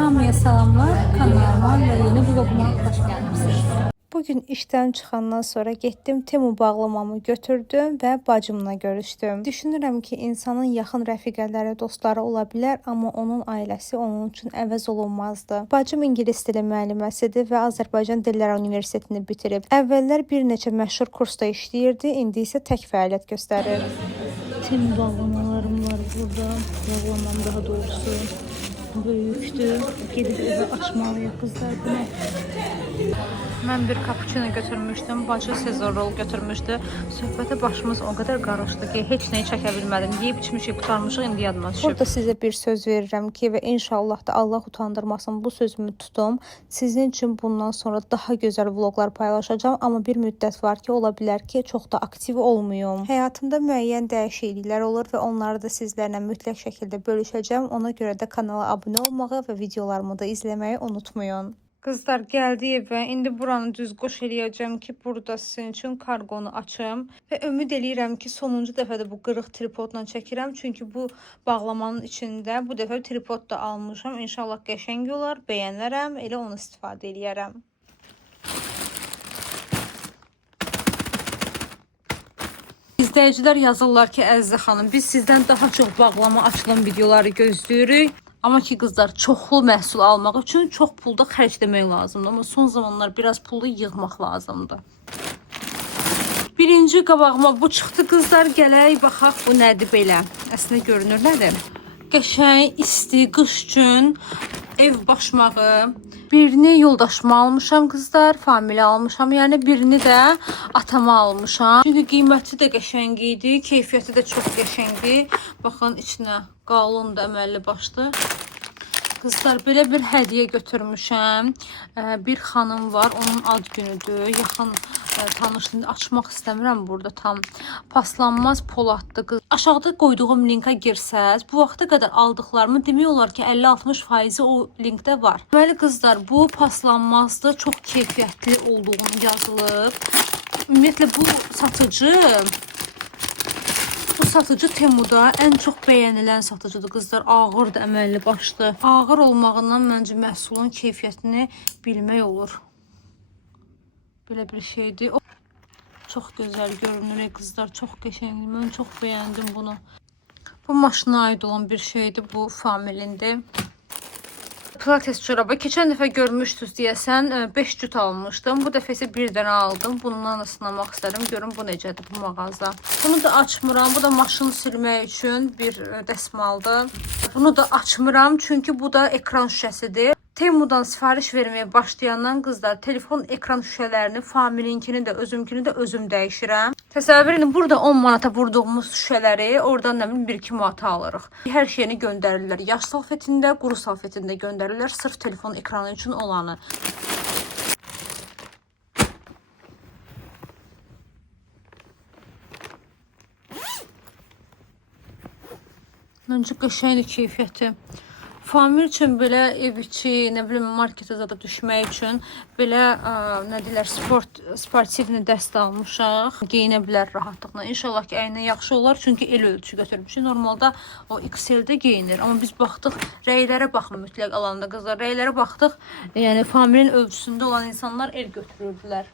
Hamıya salamlar, kanalıma ve yeni vloguma hoş geldiniz. Bugün işten çıxandan sonra getdim Temu bağlamamı götürdüm və bacımla görüşdüm. Düşünürəm ki, insanın yaxın rəfiqələri, dostları ola bilər, amma onun ailəsi onun üçün əvəz olunmazdı. Bacım ingilis dili müəlliməsidir və Azərbaycan Dillər Universitetini bitirib. Əvvəllər bir neçə məşhur kursda işləyirdi, indi isə tək fəaliyyət göstərir. Temu bağlamalarım var burada. Bağlamam daha doğrusu böyükdür. Gedib evə açmalıyıq qızlar bunu. Mən bir kapuçino götürmüşdüm, bacı sezorol götürmüşdü. Söhbətə başımız o qədər qarışdı ki, heç nəyi çəkə bilmədim. Yeyib içmişik, qutarmışıq, indi yadıma düşüb. Burada sizə bir söz verirəm ki, və inşallah da Allah utandırmasın, bu sözümü tutum. Sizin üçün bundan sonra daha gözəl vloglar paylaşacağım, amma bir müddət var ki, ola bilər ki, çox da aktiv olmayım. Həyatımda müəyyən dəyişikliklər olur və onları da sizlərlə mütləq şəkildə bölüşəcəm. Ona görə də kanala abunə olmağı və videolarımı da izləməyi unutmayın. Kızlar geldi evə. İndi buranı düz qoş eləyəcəm ki, burada sizin üçün kargonu açım. Və ümid eləyirəm ki, sonuncu dəfədə bu qırıq tripodla çəkirəm. Çünki bu bağlamanın içində bu dəfə tripod da almışam. İnşallah qəşəng olar, bəyənərəm, elə onu istifadə eləyərəm. İzləyicilər yazırlar ki, Əzizə xanım, biz sizdən daha çox bağlama açılım videoları gözləyirik. Amma ki qızlar, çoxlu məhsul almaq üçün çox pulda xərcləmək lazımdır. Amma son zamanlar biraz pulu yığmaq lazımdır. Birinci qabağıma bu çıxdı qızlar. Gələk, baxaq bu nədir belə. Əslində görünür nədir? Qəşəng, isti, qış üçün ev başmağı. Birini yoldaşıma almışam qızlar, familiya almışam. Yəni birini də atama almışam. Çünki qiyməti də qəşəng idi, keyfiyyəti də çox qəşəngdir. Baxın içinə qalın da əməlli başlı. Qızlar, belə bir hədiyyə götürmüşəm. Bir xanım var, onun ad günüdür. Yaxın tanışlığını açmaq istəmirəm burada tam. Paslanmaz poladdır qız. Aşağıda qoyduğum linka girsəz, bu vaxta qədər aldıqlarımı demək olar ki 50-60% o linkdə var. Deməli qızlar, bu paslanmazdır, çox keyfiyyətli olduğunu yazılıb. Ümumiyyətlə bu satıcı Temuda ən çox bəyənilən satıcıdır qızlar. Ağırdır, əməlli başlı. Ağır olmağından məncə məhsulun keyfiyyətini bilmək olur. Belə bir şeydir. Çox gözəl görünür qızlar, çox qəşəngdir. Mən çox bəyəndim bunu. Bu maşına aid olan bir şeydir, bu familindir. Pilates çorabı. Keçən dəfə görmüşdünüz deyəsən 5 cüt almışdım. Bu dəfə isə bir dənə aldım. Bununla da sınamaq istədim. Görün bu necədir bu mağaza. Bunu da açmıram. Bu da maşını silmək üçün bir dəsmaldır. Bunu da açmıram çünki bu da ekran şüşəsidir. Temudan sifariş verməyə başlayandan qızlar telefon ekran şüşələrini, familinkini də, özümkini də özüm dəyişirəm. Təsəvvür edin, burada 10 manata vurduğumuz şüşələri oradan nə bilim 1-2 manata alırıq. Hər şeyini göndərirlər. Yaş salfetində, quru salfetində göndərirlər. Sırf telefon ekranı üçün olanı. Məncə qəşəng keyfiyyəti. Famil üçün belə ev içi, nə bilim marketə zada düşmək üçün belə nə deyirlər sportivni dəst almışıq. Geyinə bilər rahatlıqla. İnşallah ki əyninə yaxşı olar çünki el ölçü götürmüşük. Normalda o XL-də geyinir. Amma biz baxdıq, rəylərə baxma mütləq alanda qızlar. Rəylərə baxdıq. Yəni familin ölçüsündə olan insanlar el götürürdülər.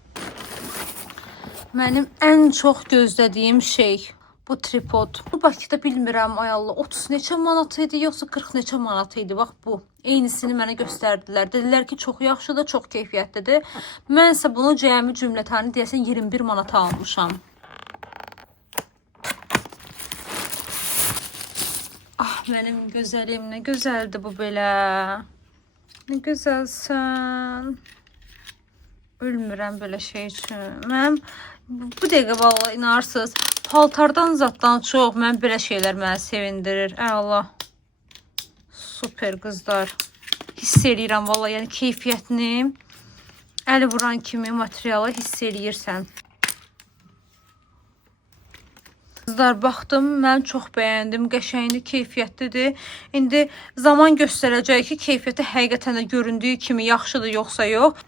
Mənim ən çox gözlədiyim şey bu tripod. Bu Bakıda bilmirəm ay Allah 30 neçə manat idi yoxsa 40 neçə manat idi. Bax bu. Eynisini mənə göstərdilər. Dedilər ki çox yaxşıdır, çox keyfiyyətlidir. Mən isə bunu cəmi cümlətəni deyəsən 21 manata almışam. Ah mənim gözəlim, nə gözəldir bu belə. Nə gözəlsən. Ölmürəm belə şey üçün. Mən bu dəqiqə vallahi inarsınız. Paltardan zatdan çox mən belə şeylər məni sevindirir. Allah. Super qızlar. Hiss eləyirəm vallahi, yəni keyfiyyətini əli vuran kimi materialı hiss eləyirsən. Qızlar baxdım, mən çox bəyəndim. Qəşəngli, keyfiyyətlidir. İndi zaman göstərəcək ki, keyfiyyəti həqiqətən də göründüyü kimi yaxşıdır yoxsa yox.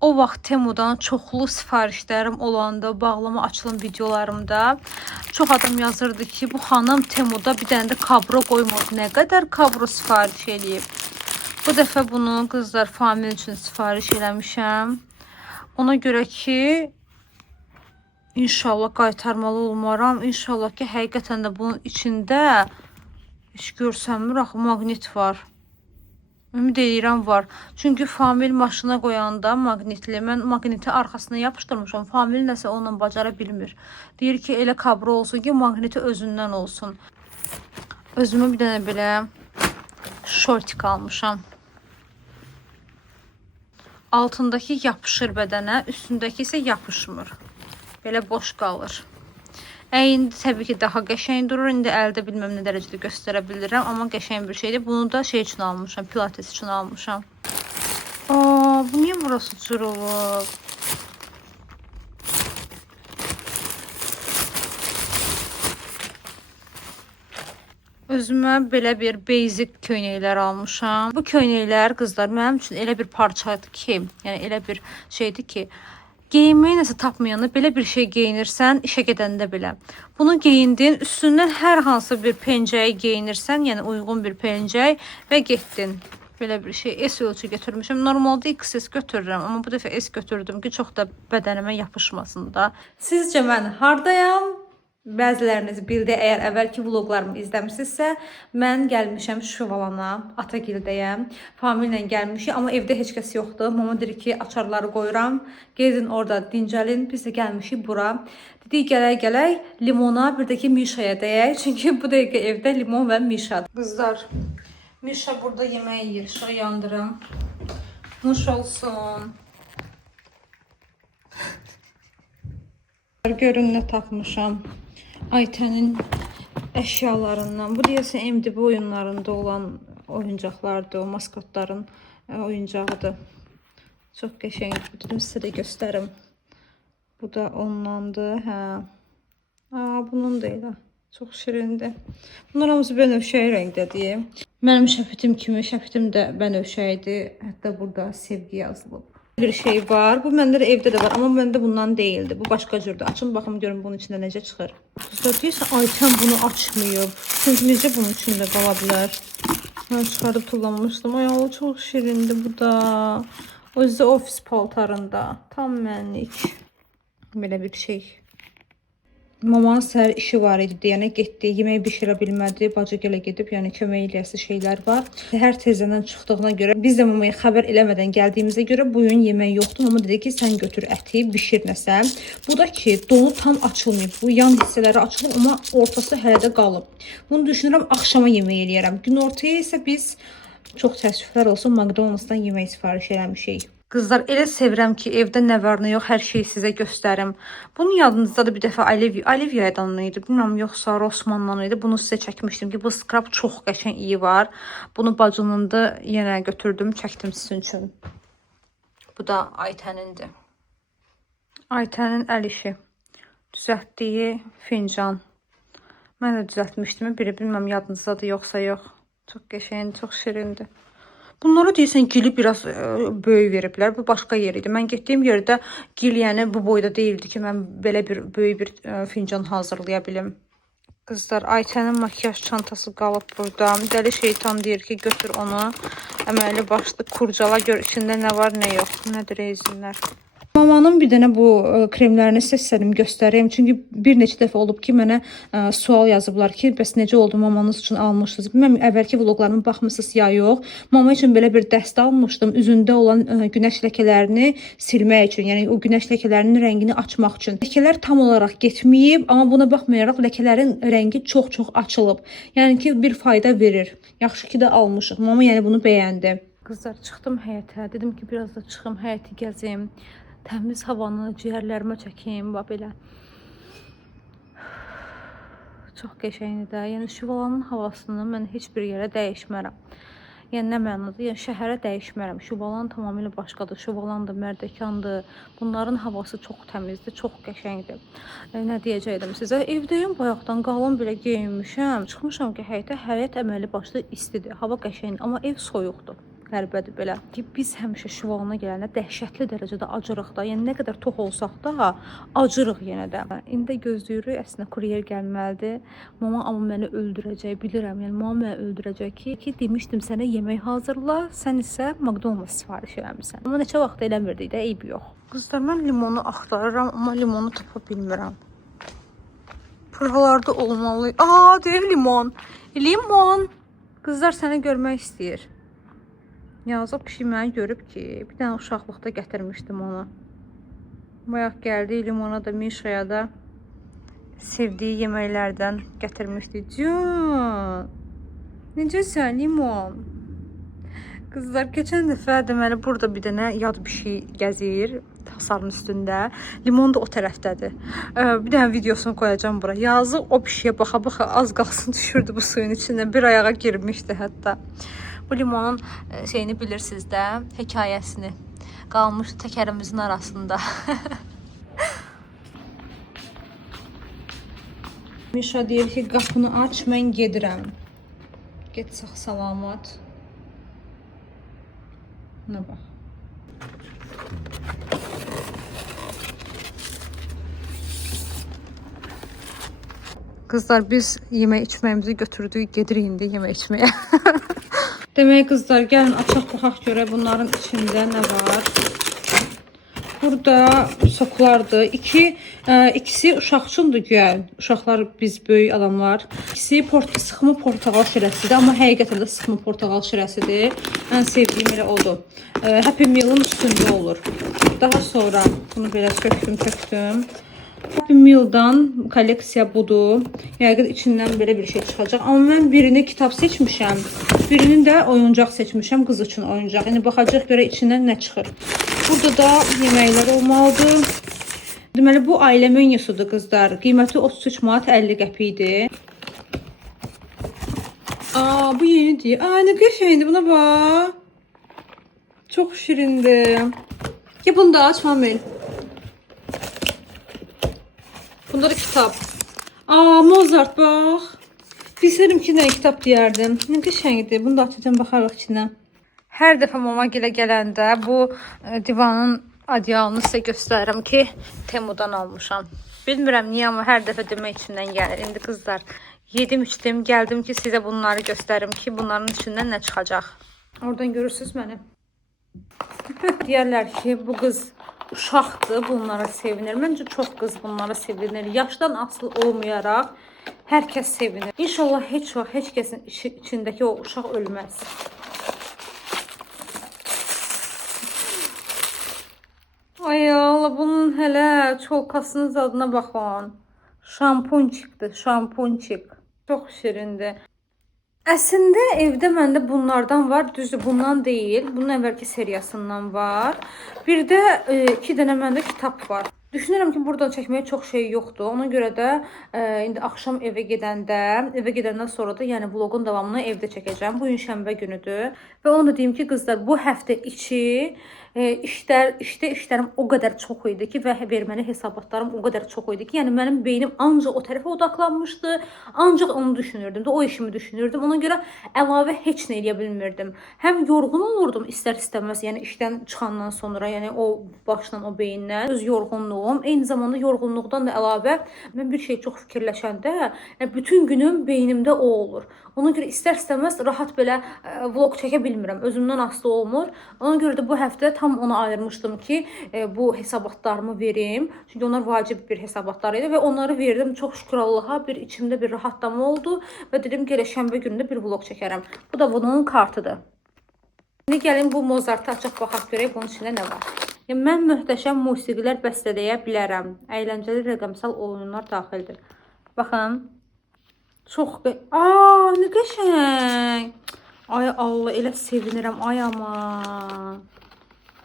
O vaxt Temudan çoxlu sifarişlərim olanda, bağlama açılım videolarımda çox adam yazırdı ki, bu xanım Temuda bir dənə də kabro qoymadı. Nə qədər kabro sifariş eləyib. Bu dəfə bunu qızlar famil üçün sifariş eləmişəm. Ona görə ki, inşallah qaytarmalı olmaram. İnşallah ki, həqiqətən də bunun içində heç görsənmir, axı maqnit var. Ümid edirəm var. Çünki famil maşına qoyanda maqnitli, mən maqniti arxasına yapışdırmışam. Famil nəsə onunla bacara bilmir. Deyir ki, elə kabro olsun ki, maqniti özündən olsun. Özümə bir dənə belə şortik almışam. Altındakı yapışır bədənə, üstündəki isə yapışmır. Belə boş qalır. İndi təbii ki, daha qəşəng durur. İndi əldə bilməm nə dərəcədə göstərə bilirəm, amma qəşəng bir şeydir. Bunu da şey üçün almışam, pilates üçün almışam. Bu niyə burası cırılıb? Özümə belə bir basic köynəklər almışam. Bu köynəklər qızlar mənim üçün elə bir parçadır ki, yəni elə bir şeydir ki, geyinməyə nəsə tapmayanda belə bir şey geyinirsən, işə gedəndə belə. Bunu geyindin, üstündən hər hansı bir pencəyi geyinirsən, yəni uyğun bir pencək və getdin. Belə bir şey S ölçü götürmüşəm. Normalda XS götürürəm, amma bu dəfə S götürdüm ki, çox da bədənimə yapışmasın da. Sizcə mən hardayam? Bəziləriniz bildi, əgər əvvəlki vloqlarımı izləmişsinizsə, mən gəlmişəm Şüvalana, Atagildəyəm. Famillə gəlmişik, amma evdə heç kəs yoxdur. Mama deyir ki, açarları qoyuram, gedin orada dincəlin. Biz də gəlmişik bura. Dedik, gələk limona, bir də ki, Mişaya dəyək. Çünki bu dəqiqə evdə limon və Mişadır. Qızlar, Mişa burada yemək yiyir. Şöyle yandırım. Nuş olsun. Görün nə tapmışam. Aytənin əşyalarından. Bu deyəsən MDB oyunlarında olan oyuncaqlardır. O maskotların oyuncağıdır. Çox qəşəngdir. Dedim sizə də göstərim. Bu da ondandır. Hə. Bunun da elə. Çox şirindir. Bunlar hamısı bənövşəyi rəngdədir. Mənim şəfitim kimi, şəfitim də bənövşəyidir. Hətta burada sevgi yazılıb. Bir şey var. Bu məndə də evdə də var, amma məndə bundan deyildi. Bu başqa cürdür. Açın baxım görün bunun içində necə çıxır. Qızlar deyirsə Aytən bunu açmayıb. Çünki necə bunun içində qala bilər? Mən çıxarıb tullamışdım. Ay Allah, çox şirindir bu da. O yüzden ofis paltarında. Tam mənlik. Belə bir şey. Mamanın səhər işi var idi deyənə getdi. Yemək bişirə bilmədi. Bacı gələ gedib, yəni kömək eləyəsi şeylər var. Hər tezdən çıxdığına görə biz də mamaya xəbər eləmədən gəldiyimizə görə bu gün yemək yoxdur. Mama dedi ki, sən götür əti, bişir nəsə. Bu da ki, donu tam açılmayıb. Bu yan hissələri açılıb, amma ortası hələ də qalıb. Bunu düşünürəm, axşama yemək eləyərəm. Günortaya isə biz çox təəssüflər olsun McDonald's-dan yemək sifariş eləmişik. Qızlar, elə sevirəm ki, evdə nə var nə yox, hər şeyi sizə göstərim. Bunun yadınızdadır bir dəfə Olivia'dan idi, bilmirəm yoxsa Rossmanndan idi. Bunu sizə çəkmişdim ki, bu skrap çox qəşəng iyi var. Bunu bacının da yenə götürdüm, çəkdim sizin üçün. Bu da Aytənindir. Aytənin əl işi. Düzəltdiyi fincan. Mən də düzəltmişdim, biri bilməm yadınızdadır yoxsa yox. Çox qəşəng, çox şirindir. Bunlara deyəsən gili biraz böyük veriblər. Bu başqa yer idi. Mən getdiyim yerdə gil yəni bu boyda değildi ki, mən belə bir böyük bir fincan hazırlaya bilim. Qızlar, Aytənin makyaj çantası qalıb burada. Dəli şeytan deyir ki, götür onu. Əməli başlı kurcala, gör içində nə var, nə yox. Nədir rezinlər? Mamanın bir dənə bu kremlərini sizə istədim göstəreyim. Çünki bir neçə dəfə olub ki, mənə sual yazıblar ki, bəs necə oldu, mamanız üçün almışsınız? Bilməm, əvvəlki vloqlarımı baxmısınız ya yox. Mama üçün belə bir dəstə almışdım. Üzündə olan günəş ləkələrini silmək üçün, yəni o günəş ləkələrinin rəngini açmaq üçün. Ləkələr tam olaraq getməyib, amma buna baxmayaraq ləkələrin rəngi çox-çox açılıb. Yəni ki, bir fayda verir. Yaxşı ki də almışıq. Mama yəni bunu bəyəndi. Qızlar, çıxdım həyətə. Dedim ki, biraz da çıxım, həyəti gəzim. Təmiz havanı ciyərlərimə çəkeyim, belə. Çox qəşəngdir də. Yəni Şüvalanın havasını mən heç bir yerə dəyişmərəm. Yəni nə mənada? Yəni şəhərə dəyişmərəm. Şüvalan tamamilə başqadır. Şüvalandır, Mərdəkandır. Bunların havası çox təmizdir, çox qəşəngdir. Nə deyəcəydim sizə? Evdəyim, bayaqdan qalın belə geyinmişəm. Çıxmışam ki, həyətə, həyət əməli başlı istidir. Hava qəşəngdir, amma ev soyuqdur. qəribədir belə. Ki biz həmişə Şivalına gələndə dəhşətli dərəcədə acırıq da. Yəni nə qədər tox olsaq da acırıq yenə də. İndi gözləyirik, əslində kuryer gəlməlidir. Mama amma məni öldürəcək, bilirəm. Yəni mama məni öldürəcək ki demişdim sənə yemək hazırla, sən isə McDonald's sifariş eləmisən. Amma neçə vaxt eləmirdik də, eyb yox. Qızlar, mən limonu axtarıram, amma limonu tapa bilmirəm. Buralarda olmalı. Aa, deyir limon. Limon. Qızlar səni görmək istəyir. Yazıq kişi məni görüb ki, bir dənə uşaqlıqda gətirmişdim onu. Bayaq gəldi, limona da, Mişaya da sevdiyi yeməklərdən gətirmişdi. Can, necəsən limon? Qızlar, keçən dəfə deməli burada bir dənə yad bir şey gəzir hasarın üstündə. Limon da o tərəfdədir. Bir dənə videosunu qoyacağım bura. Yazıq o pişiyə baxa-baxa az qalsın düşürdü bu suyun içindən. Bir ayağa girmişdi hətta. Bu limonun şeyini bilirsiniz də, hekayəsini. Qalmışdı təkərimizin arasında. Mişa deyir ki, qapını aç, mən gedirəm. Get sağ salamat. Buna bax. Qızlar, biz yemək içməyimizi götürdük, gedirik indi yemək içməyə. Demək qızlar, gəlin açaq baxaq görək bunların içində nə var. Burada soklardır. İkisi uşaq üçündür güya. Uşaqlar biz böyük adamlar. İkisi sıxma portağal şirəsidir, amma həqiqətən də sıxma portağal şirəsidir. Ən sevdiyim elə odur. Happy Meal'ın üstündə olur. Daha sonra bunu belə söktüm. Happy Meal'dan kolleksiya budur. Yəqin içindən belə bir şey çıxacaq. Amma mən birini kitab seçmişəm. Birini də oyuncaq seçmişəm, qız üçün oyuncaq. Yəni baxacaq görə içindən nə çıxır. Burada da yeməklər olmalıdır. Deməli bu ailə menüsüdür qızlar. Qiyməti 33 manat 50 qəpikdir. Aa, bu yenidir. Aa, nə qəşəngdir, buna bax. Çox şirindir. Ya bunu da aç Mamel. Bunda da kitab. Aa, Mozart bax. Bilsərim ki, nə kitab deyərdim. Nə qəşəngdir. Bunu da açacağım, baxarıq içinə. Hər dəfə mama gilə gələndə bu divanın adyalını sizə göstərirəm ki, Temudan almışam. Bilmirəm niyə, amma hər dəfə demək içimdən gəlir. İndi qızlar, yedim içdim, gəldim ki, sizə bunları göstərim ki, bunların içindən nə çıxacaq. Oradan görürsünüz məni. Deyərlər ki, bu qız uşaqdır, bunlara sevinir. Məncə çox qız bunlara sevinir. Yaşdan asılı olmayaraq hər kəs sevinir. İnşallah heç vaxt heç kəsin içindəki o uşaq ölməz. Ay Allah, bunun hələ çolkasının zadına baxın. Şampunçikdir, şampunçik. Çox şirindir. Əslində evdə məndə bunlardan var, düzdür, bundan deyil. Bunun əvvəlki seriyasından var. Bir də 2 dənə məndə kitab var. Düşünürəm ki, buradan çəkməyə çox şey yoxdur. Ona görə də indi axşam evə gedəndən sonra da yəni vlogun davamını evdə çəkəcəm. Bu gün şənbə günüdür. Və onu da deyim ki, qızlar, bu həftə içi işlərim o qədər çox idi ki və verməli hesabatlarım o qədər çox idi ki, yəni mənim beynim ancaq o tərəfə odaqlanmışdı, ancaq onu düşünürdüm də, o işimi düşünürdüm. Ona görə əlavə heç nə eləyə bilmirdim. Həm yorğun olurdum istər-istəməz, yəni işdən çıxandan sonra, yəni o başdan, o beyindən öz yorğunluğum, eyni zamanda yorğunluqdan da əlavə mən bir şey çox fikirləşəndə, yəni bütün günüm beynimdə o olur. Ona görə istər-istəməz rahat belə vlog çəkə bilmirəm, özümdən asılı olmur. Ona görə də bu həftə tam ona ayırmışdım ki, bu hesabatlarımı verim. Çünki onlar vacib bir hesabatlar idi və onları verdim. Çox şükür Allaha, bir içimdə bir rahatlama oldu və dedim ki, şənbə günündə bir vlog çəkərəm. Bu da bunun kartıdır. İndi gəlin bu Mozartı açaq baxaq görək bunun içində nə var. Yəni, mən möhtəşəm musiqilər bəstələyə bilərəm. Əyləncəli rəqəmsal oyunlar daxildir. Baxın. Çox aa, nə qəşəng. Ay Allah, elə sevinirəm, ay aman.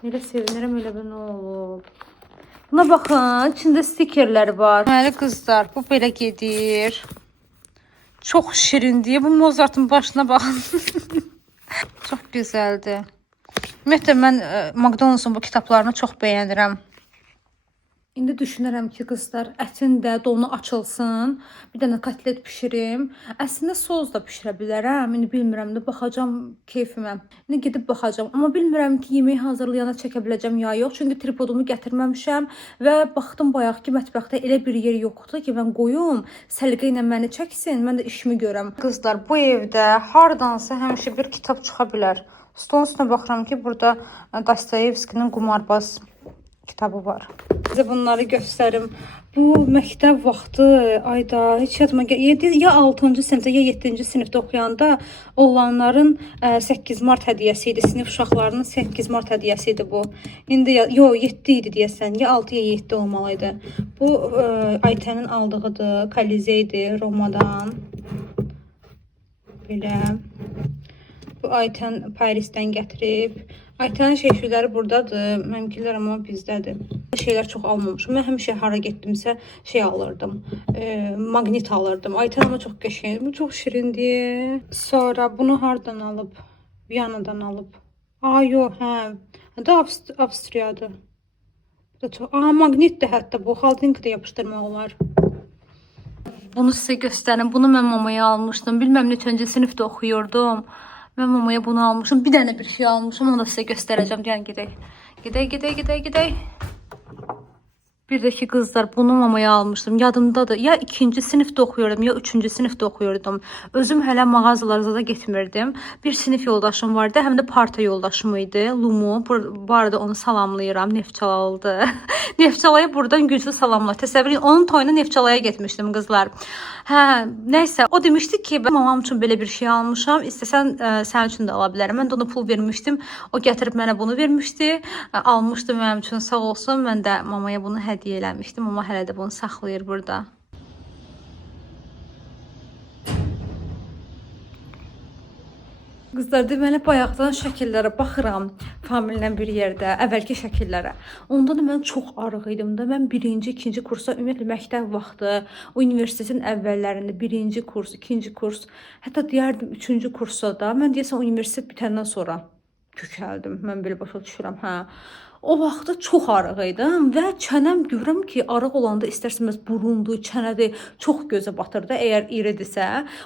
Elə sevinirəm, elə nə olub. Buna baxın, içində stikerlər var. Məli qızlar, bu belə gedir. Çox şirindir. Bu Mozartın başına baxın. Çox gözəldir. Ümumiyyətlə, mən McDonald's'ın bu kitablarını çox bəyənirəm. İndi düşünürəm ki, qızlar, ətin də donu açılsın. Bir dənə kotlet bişirim. Əslində soz da bişirə bilərəm. İndi bilmirəm də, baxacağam keyfimə. İndi gedib baxacağam. Amma bilmirəm ki, yemək hazırlayana çəkə biləcəm ya yox. Çünki tripodumu gətirməmişəm və baxdım bayaq ki, mətbəxdə elə bir yer yoxdur ki, mən qoyum, səliqə ilə məni çəksin, mən də işimi görəm. Qızlar, bu evdə hardansa həmişə bir kitab çıxa bilər. Stolun üstünə baxıram ki, burada Dostoyevskinin Qumarbaz kitabı var. Sizə bunları göstərim. Bu məktəb vaxtı, ayda heç yadıma ya 6-cı sinifdə, ya 7-ci sinifdə oxuyanda oğlanların 8 mart hədiyyəsi idi. Sinif uşaqlarının 8 mart hədiyyəsi idi bu. İndi yox, 7 idi deyəsən. Ya 6 ya 7 olmalıydı. Bu Aytənin aldığıdır. Kolizeydir Romadan. Belə. Bu Aytən Parisdən gətirib. Aytənin şeyləri buradadır. Mənimkilər amma bizdədir. Şeylər çox almamışım. Mən həmişə hara getdimsə şey alırdım. Maqnit alırdım. Aytən amma çox qəşəngdir. Bu çox şirindir. Sonra bunu hardan alıb? Viyanadan alıb. Yox, hə. Da Avstriyadır. Bu da çox. Maqnitdir hətta bu. Xaldinkada yapışdırmaq olar. Bunu sizə göstərim. Bunu mən mamaya almışdım. Bilməm neçənci sinifdə oxuyurdum. Mən mamaya bunu almışım. Bir dənə bir şey almışım. Onu da sizə göstərəcəm. Yəni gedək. Gedək. Bir də ki, qızlar, bunu mamaya almışdım. Yadımdadır. Ya 2-ci sinifdə oxuyordum, ya 3-cü sinifdə oxuyordum. Özüm hələ mağazalara da getmirdim. Bir sinif yoldaşım vardı. Həm də parta yoldaşım idi. Lumu. Bu arada onu salamlayıram. Neftçalalıdır. Neftçalaya buradan güclü salamla. Təsəvvür edin. Onun toyuna Neftçalaya getmişdim, qızlar. Nəysə, o demişdi ki, mən mamam üçün belə bir şey almışam. İstəsən sənin üçün də ala bilərəm. Mən də ona pul vermişdim. O gətirib mənə bunu vermişdi. Almışdı mənim üçün, sağ olsun. Mən də mamaya bunu hədiyyə eləmişdim. Amma hələ də bunu saxlayır burada. Qızlar, deməli bayaqdan şəkillərə baxıram, famillə bir yerdə, əvvəlki şəkillərə. Onda da mən çox arıq idim da. Mən 1-ci, 2-ci kursa, ümumiyyətlə məktəb vaxtı, universitetin əvvəllərində 1-ci kurs, 2-ci kurs, hətta deyərdim 3-cü kursa da. Mən deyəsən universitet bitəndən sonra kökəldim. Mən belə başa düşürəm, hə. O vaxtda çox arıq idim və çənəm görürəm ki, arıq olanda istərsəməz burundur, çənədir, çox gözə batır da, əgər iridirsə.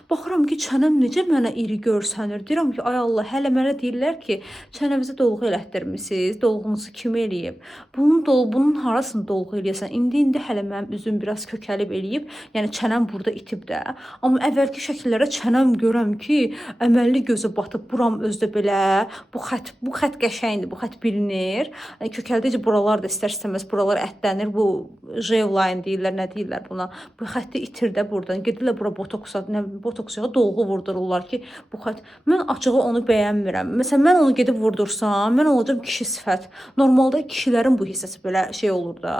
Baxıram ki, çənəm necə mənə iri görsənir. Deyirəm ki, ay Allah, hələ mənə deyirlər ki, çənəvizə dolğu elətdirmisiniz, dolğunuzu kim eləyib? Bunun harasını dolğu eləyəsən? İndi hələ mənim üzüm biraz kökəlib eləyib, yəni çənəm burada itib də. Amma əvvəlki şəkillərə çənəm görəm ki, əməlli gözə batıb, buram özdə belə, bu xət qəşəngdir, bu xət bilinir. Kökəldikcə buralar da istər-istəməz buralar ətlənir. Bu J-line deyirlər, nə deyirlər buna. Bu xətti itir də buradan. Gedirlər bura botoksa, botoksya dolğu vurdururlar ki, bu xətt. Mən açığı onu bəyənmirəm. Məsələn, mən onu gedib vurdursam, mən olacağam kişi sifət. Normalda kişilərin bu hissəsi belə şey olur da.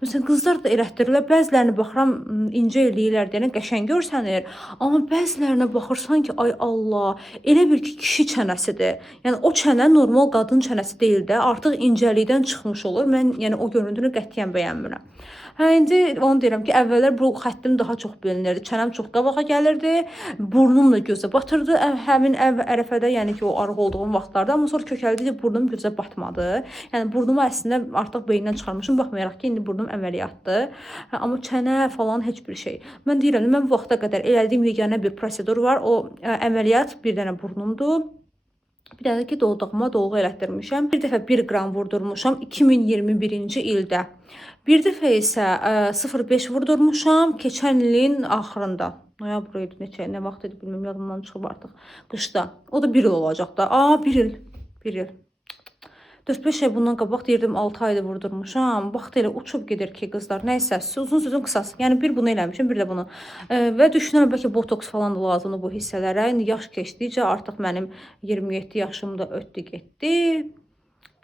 Məsələn, qızlar da elətdirirlər. Bəzilərini baxıram, incə eləyirlər deyənə qəşəng görsənir. Amma bəzilərinə baxırsan ki, ay Allah, elə bir ki, kişi çənəsidir. Yəni o çənə normal qadın çənəsi deyil də, artıq incəlikdən çıxmış olur. Mən yəni o görüntünü qətiyyən bəyənmirəm. İndi onu deyirəm ki, əvvəllər bu xəttim daha çox bilinirdi. Çənəm çox qabağa gəlirdi. Burnum da gözə batırdı. Həmin ərəfədə, yəni ki, o arıq olduğum vaxtlarda, amma sonra kökəldikcə burnum gözə batmadı. Yəni burnumu əslində artıq beynindən çıxarmışım, baxmayaraq ki, indi burnum əməliyyatdır. Amma çənə falan heç bir şey. Mən deyirəm, mən bu vaxta qədər elədiyim yeganə bir prosedur var. O əməliyyat bir dənə burnumdur. Bir dənə ki, doğduğuma dolğu elətdirmişəm. Bir dəfə 1 qram vurdurmuşam 2021-ci ildə. Bir dəfə isə 0,5 vurdurmuşam keçən ilin axırında. Noyabr idi, nə vaxt idi bilmirəm, yadımdan çıxıb artıq. Qışda. O da 1 il olacaq da. 1 il. 4-5 ay bundan qabaq deyirdim 6 ayda vurdurmuşam. Vaxt elə uçub gedir ki, qızlar. Nəysə, uzun sözün qısası. Yəni bir bunu eləmişim, bir də bunu. Və düşünürəm bəlkə botoks falan da lazımdır bu hissələrə. İndi yaş keçdikcə artıq mənim 27 yaşım da ötdü getdi.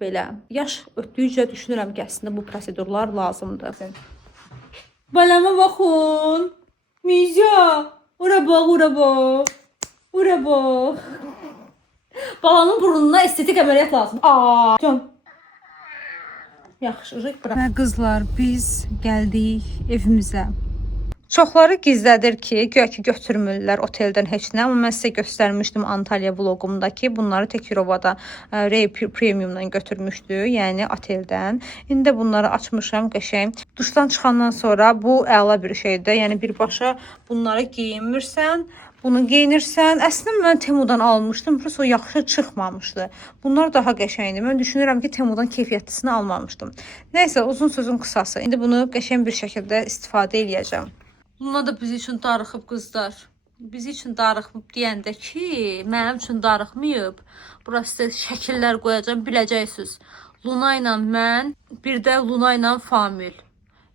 Belə yaş ötdükcə düşünürəm ki, əslində bu prosedurlar lazımdır. Balama baxın. Mizya. Ora bax. Balanın burnuna estetik əməliyyat lazım. Can. Yaxşı, bırak. Qızlar, biz gəldik evimizə. Çoxları gizlədir ki, güya ki götürmürlər oteldən heç nə. Amma mən sizə göstərmişdim Antalya vloqumdakı. Bunları Tekirovada Ray Premiumdan götürmüşdü, yəni oteldən. İndi də bunları açmışam qəşəng. Duşdan çıxandan sonra bu əla bir şeydir. Yəni birbaşa bunları geyinmirsən, bunu geyinirsən. Əslində mən Temudan almışdım, prosta o yaxşı çıxmamışdı. Bunlar daha qəşəngdir. Mən düşünürəm ki, Temudan keyfiyyətlisini almamışdım. Nəysə, uzun sözün qısası. İndi bunu qəşəng bir şəkildə istifadə edəcəm. Luna da bizi üçün darıxıb qızlar. Bizi üçün darıxıb deyəndə ki, mənim üçün darıxmayıb. Burası şəkillər qoyacağım, biləcəksiniz. Luna ilə mən, bir də Luna ilə Famil.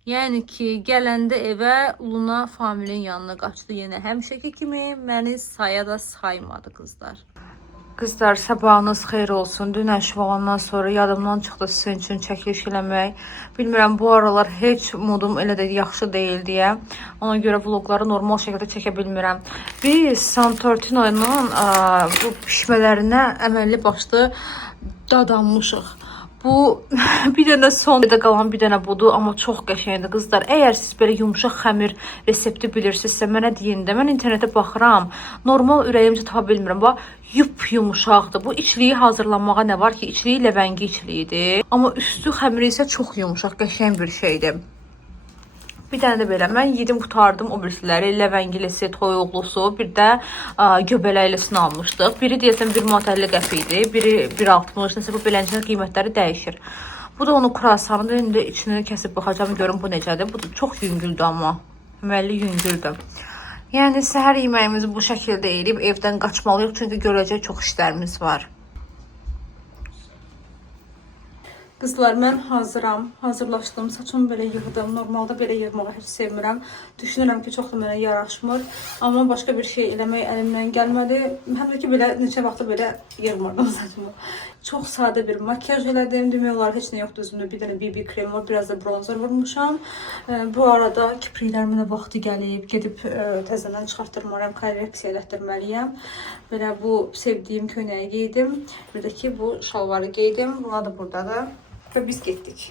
Yəni ki, gələndə evə Luna Familin yanına qaçdı yenə. Həmişəki kimi məni saya da saymadı qızlar. Qızlar, sabahınız xeyir olsun. Dünən şüvalandan sonra yadımdan çıxdı sizin üçün çəkiliş eləmək. Bilmirəm, bu aralar heç modum elə də yaxşı deyil deyə. Ona görə vlogları normal şəkildə çəkə bilmirəm. Biz Santortino ilə bu pişmələrinə əməlli başlı dadanmışıq. Bu bir dənə son da qalan bir dənə budur, amma çox qəşəngdir qızlar. Əgər siz belə yumşaq xəmir resepti bilirsinizsə, mənə deyin də. Mən internetə baxıram, normal ürəyimcə tapa bilmirəm. Bax, yumuşaqdır. Bu içliyi hazırlanmağa nə var ki? İçliyi ləvəngi içliyidir. Amma üstü xəmiri isə çox yumşaq, qəşəng bir şeydir. Bir dənə də belə mən yedim, qutardım o birisiləri. Ləvəngilisi, toyuqlusu, bir də göbələklisini almışdıq. Biri deyəsən 1 manat 50 qəpik idi, biri 1.60. Nəsə bu beləncənin qiymətləri dəyişir. Bu da onun kruasanıdır. İndi içini kəsib baxacağım, görüm bu necədir. Bu da çox yüngüldür amma. Əməlli yüngüldür. Yəni səhər yeməyimizi bu şəkildə edib evdən qaçmalıyıq, çünki görəcək çox işlərimiz var. Qızlar, mən hazıram, hazırlaşdım, saçımı belə yığdım. Normalda belə yığmağı heç sevmirəm. Düşünürəm ki, çox da mənə yaraşmır. Amma başqa bir şey eləmək əlimdən gəlmədi. Həm də ki, belə neçə vaxtda belə yığmırdım saçımı. Çox sadə bir makyaj elədim. Demək olar, heç nə yoxdur üzümdə. Bir dənə BB krem var, biraz da bronzer vurmuşam. Bu arada kipriklərimin də vaxtı gəlib. Gedib təzədən çıxartdırmalıyam, korreksiya elətdirməliyəm. Belə bu sevdiyim köynəyi geydim. Bir də ki, bu şalvarı geydim. Buna da buradadır. Və biz getdik.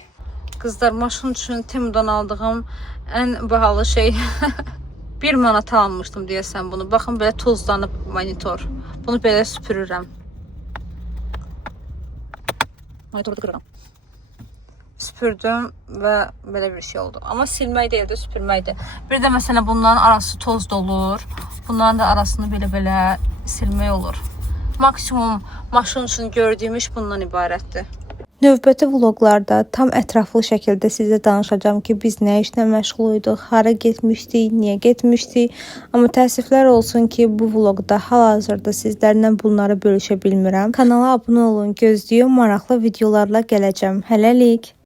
Qızlar, maşın üçün Temudan aldığım ən bahalı şey 1 manata almışdım deyəsən bunu. Baxın, belə tozlanıb monitor. Bunu belə süpürürəm. Monitoru da qırıram. Süpürdüm və belə bir şey oldu. Amma silmək deyil də, süpürməkdir. Bir də məsələn bunların arası toz dolur. Bunların da arasını belə silmək olur. Maksimum maşın üçün gördüyüm iş bundan ibarətdir. Növbəti vloqlarda tam ətraflı şəkildə sizə danışacağım ki, biz nə işlə məşğul idik, hara getmişdik, niyə getmişdik. Amma təəssüflər olsun ki, bu vloqda hal-hazırda sizlərlə bunları bölüşə bilmirəm. Kanala abunə olun, gözləyim, maraqlı videolarla gələcəm. Hələlik.